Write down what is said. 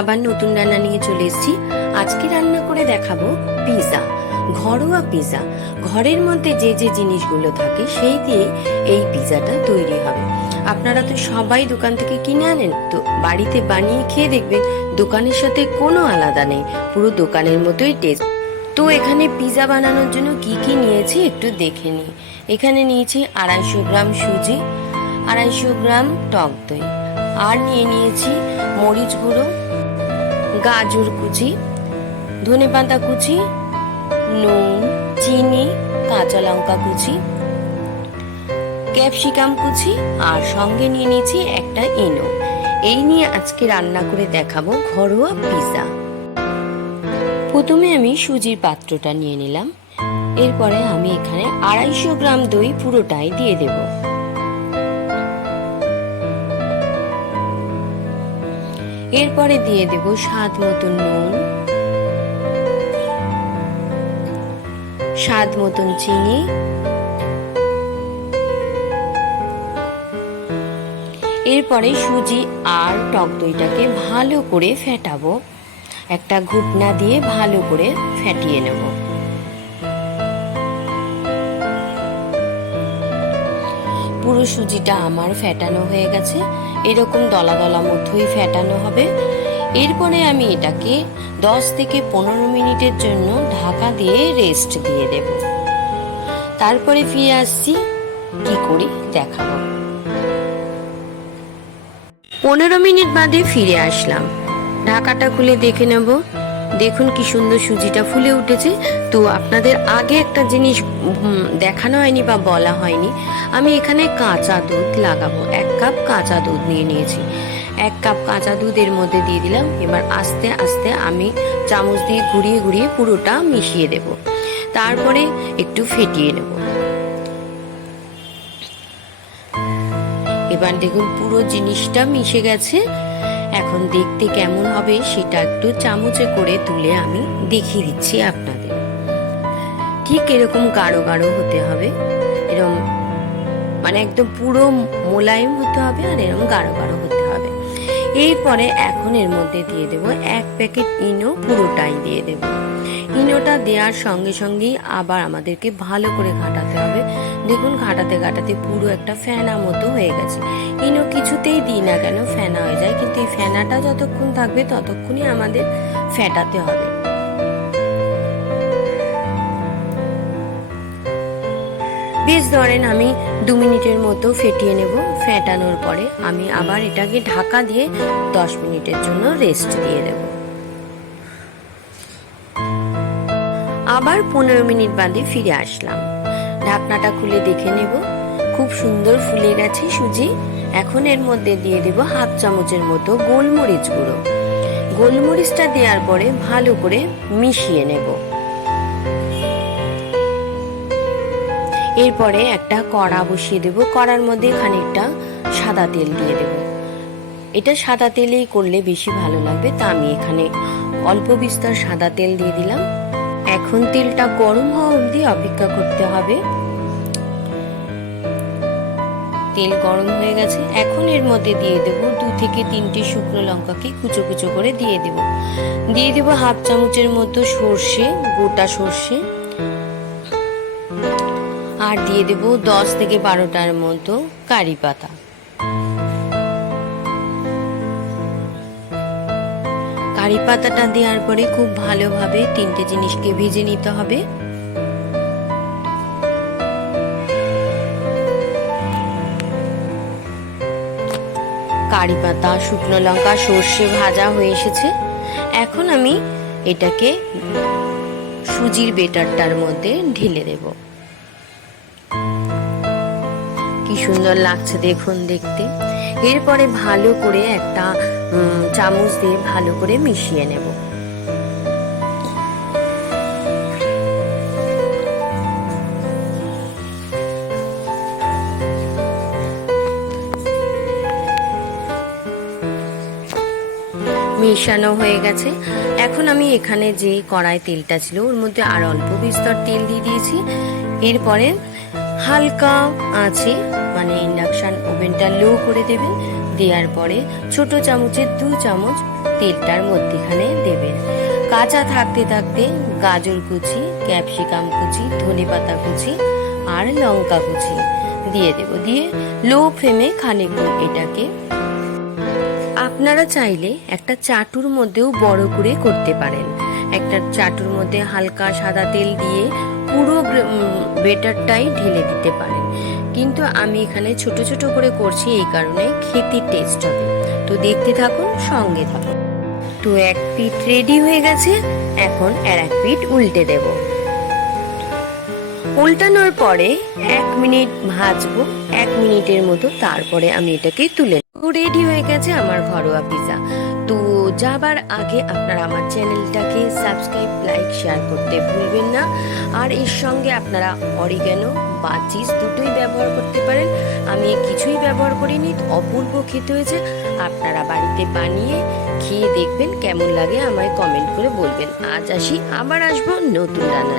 আবার নতুন রান্না নিয়ে চলে এসেছি। আজকে রান্না করে দেখাবো পিৎজা ঘরোয়া পিৎজা ঘরের মধ্যে যে যে জিনিসগুলো থাকে, সেই দিয়ে এই পিৎজাটা তৈরি হবে। আপনারা তো সবাই দোকান থেকে কিনে আনেন, তো বাড়িতে বানিয়ে খেয়ে দেখবেন, দোকানের সাথে কোনো আলাদা নেই, পুরো দোকানের মতোই টেস্ট তো এখানে পিৎজা বানানোর জন্য কি কি নিয়েছি একটু দেখে নিই। এখানে নিয়েছি আড়াইশো গ্রাম সুজি, আড়াইশো গ্রাম টক দই। আর নিয়ে নিয়েছি মরিচ গুঁড়ো, গাজর কুচি, ধনে পাতা কুচি, নুন, চিনি, কাঁচা লঙ্কা কুচি, ক্যাপসিকাম কুচি আর সঙ্গে নিয়ে নিয়েছি একটা ইনো। এই নিয়ে আজকে রান্না করে দেখাবো ঘরোয়া পিৎজা প্রথমে আমি সুজির পাত্রটা নিয়ে নিলাম। এরপরে আমি এখানে আড়াইশো গ্রাম দই পুরোটাই দিয়ে দেব। এরপরে দিয়ে দেব স্বাদ মতন নুন। স্বাদ মতন চিনি। এরপরে সুজি আর টক দইটাকে ভালো করে ফেটাবো। একটা ঘুটনা দিয়ে ভালো করে ফেটিয়ে নেব। পুরো সুজিটা আমার ফেটানো হয়ে গেছে। এরকম দলা দলা মধ্যই ফেটানো হবে। এরপরে আমি এটাকে দশ থেকে পনেরো মিনিটের জন্য ঢাকা দিয়ে রেস্ট দিয়ে দেব। তারপরে ফিরে আসছি, কি করি দেখাবো। পনেরো মিনিট বাদে ফিরে আসলাম। ঢাকাটা খুলে দেখে নেব। দেখুন কি সুন্দর সুজিটা ফুলে উঠেছে। তো আপনাদের আগে একটা জিনিস দেখানো হয়নি বা বলা হয়নি। আমি এখানে কাঁচা দুধ লাগাবো। এক কাপ কাঁচা দুধ নিয়ে নিয়েছি। এক কাপ কাঁচা দুধের মধ্যে দিয়ে দিলাম। এবার আস্তে আস্তে আমি চামচ দিয়ে ঘুরিয়ে ঘুরিয়ে পুরোটা মিশিয়ে দেব। তারপরে একটু ফেটিয়ে নেব। এবার দেখুন পুরো জিনিসটা মিশে গেছে। এখন দেখতে কেমন হবে সেটা একটু চামচে করে তুলে আমি দেখিয়ে দিচ্ছি আপনাদের। ঠিক এরকম গাঢ় গাঢ় হতে হবে। এরকম মানে একদম পুরো মোলায়েম হতে হবে আর এরকম গাঢ় গাঢ় হতে হবে। এরপরে এখন এর মধ্যে দিয়ে দেব এক প্যাকেট ইনো পুরোটাই দিয়ে দেব। ইনোটা দেওয়ার সঙ্গে সঙ্গেই আবার আমাদেরকে ভালো করে ঘাটাতে হবে। দেখুন, ঘাটাতে ঘাটাতে পুরো একটা ফেনা মতো হয়ে গেছে। ইনো কিছুতেই দিই না কেন, ফেনা হয়ে যায়। কিন্তু এই ফেনাটা যতক্ষণ থাকবে, ততক্ষণই আমাদের ফেটাতে হবে। বেশ, ধরেন আমি দু মিনিটের মতো ফেটিয়ে নেব। ফেটানোর পরে আমি আবার এটাকে ঢাকা দিয়ে দশ মিনিটের জন্য রেস্ট দিয়ে দেব। আবার পনেরো মিনিট বাদে ফিরে আসলাম। ঢাকনাটা খুলে দেখে নেব। খুব সুন্দর ফুলে গেছে সুজি। এখন এর মধ্যে দিয়ে দেব হাফ চামচের মতো গোলমরিচ গুঁড়ো। গোলমরিচটা দেওয়ার পরে ভালো করে মিশিয়ে নেব। এরপরে একটা কড়া বসিয়ে দেব। কড়ার মধ্যে খানিকটা সাদা তেল দিয়ে দেব। এটা সাদা তেলেই করলে বেশি ভালো লাগবে। তা আমি এখানে অল্প বিস্তর সাদা তেল দিয়ে দিলাম। এখন তেলটা গরম হওয়া অবধি অপেক্ষা করতে হবে। তেল গরম হয়ে গেছে। এখন এর মধ্যে দিয়ে দেব দু থেকে তিনটে শুকনো লঙ্কাকে কুচো কুচো করে দিয়ে দেব। দিয়ে দেব হাফ চামচের মতো সর্ষে, গোটা সর্ষে। আর দিয়ে দেব দশ থেকে বারোটার মতো কারি পাতা। কারি পাতাটা দেওয়ার পরে খুব ভালোভাবে তিনটে জিনিসকে ভেজে নিতে হবে। কারি পাতা শুকনো লঙ্কা, সর্ষে ভাজা হয়ে এসেছে। এখন আমি এটাকে সুজির বেটারটার মধ্যে ঢেলে দেবো। কি সুন্দর লাগছে দেখুন, দেখতে। এরপরে ভালো করে একটা চামচ দিয়ে ভালো করে মিশিয়ে নেব। মেশানো হয়ে গেছে। এখন আমি এখানে যে কড়াই তেলটা ছিল, ওর মধ্যে আর অল্প বিস্তর তেল দিয়ে দিয়েছি। এরপরে হালকা আছে মানে ইন্ডাকশন ওভেনটা লো করে দেবেন, দেওয়ার পরে ছোট চামচের দু চামচ তেলটার মধ্যেখানে দেবেন। কাঁচা থাকতে থাকতে গাজর কুচি, ক্যাপসিকাম কুচি ধনে পাতা কুচি আর লঙ্কা কুচি দিয়ে দেব। দিয়ে লো ফ্লেমে খানিকক্ষণ এটাকে আপনারা চাইলে একটা চাটুর মধ্যেও বড় করে করতে পারেন। একটা চাটুর মধ্যে হালকা সাদা তেল দিয়ে পুরো বেটারটাই ঢেলে দিতে পারেন কিন্তু আমি এখানে ছোট ছোট করে করছি এই কারণে খেতে টেস্ট হবে। তো দেখতে থাকুন, সঙ্গে থাকুন। তো এক পিঠ রেডি হয়ে গেছে, এখন আর এক পিঠ উল্টে দেব। উল্টানোর পরে এক মিনিট ভাজবো, এক মিনিটের মতো তারপরে আমি এটাকে তুলে রেডি হয়ে গেছে আমার ঘরোয়া পিৎজা তো যাবার আগে আপনারা আমার চ্যানেলটাকে সাবস্ক্রাইব, লাইক, শেয়ার করতে ভুলবেন না। আর এর সঙ্গে আপনারা অরিগ্যানো বা চিজ দুটোই ব্যবহার করতে পারেন। আমি কিছুই ব্যবহার করিনি, অপূর্ব খেতে হয়েছে। আপনারা বাড়িতে বানিয়ে খেয়ে দেখবেন কেমন লাগে, আমায় কমেন্ট করে বলবেন। আজ আসি, আবার আসব নতুন রান্না।